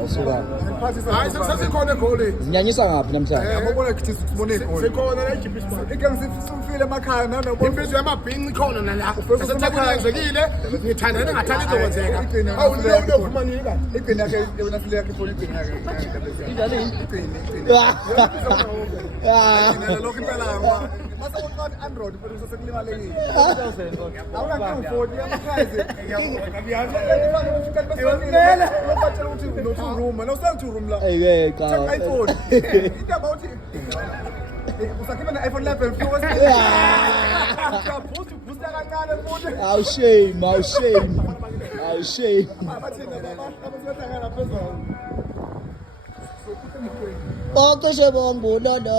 Awusuka. Hayi sesikhona egoli. Zinyanyisa ngaphi namhlanje? Yabona ukuthi sibone igoli. Sikhona la eJP Sport. Ike ngisifile emakhaya nanabo. Imfizo yamabhinci khona nala. Sesethekweni yenzekile. Ngithanda engathanda izokwenzeka. Awu lo uphuma nika. Igcina yakhe yona sile yakhe phone igcina yakhe. Injalo yini? Igcina. Lokho impela ngwa. Mase uqala Android futhi sesekulimalekile. 1000 kodwa. Awuna 240 yamakhaya. Yonela. Lobatshela ukuthi no two room. No sell two room la. Hey cha. iPhone. Into about it. Usakhipha na iPhone 11 futhi. Booster kancane futhi. Aw shame. Abathina abasebenza phezulu. Okusho bongulo lo.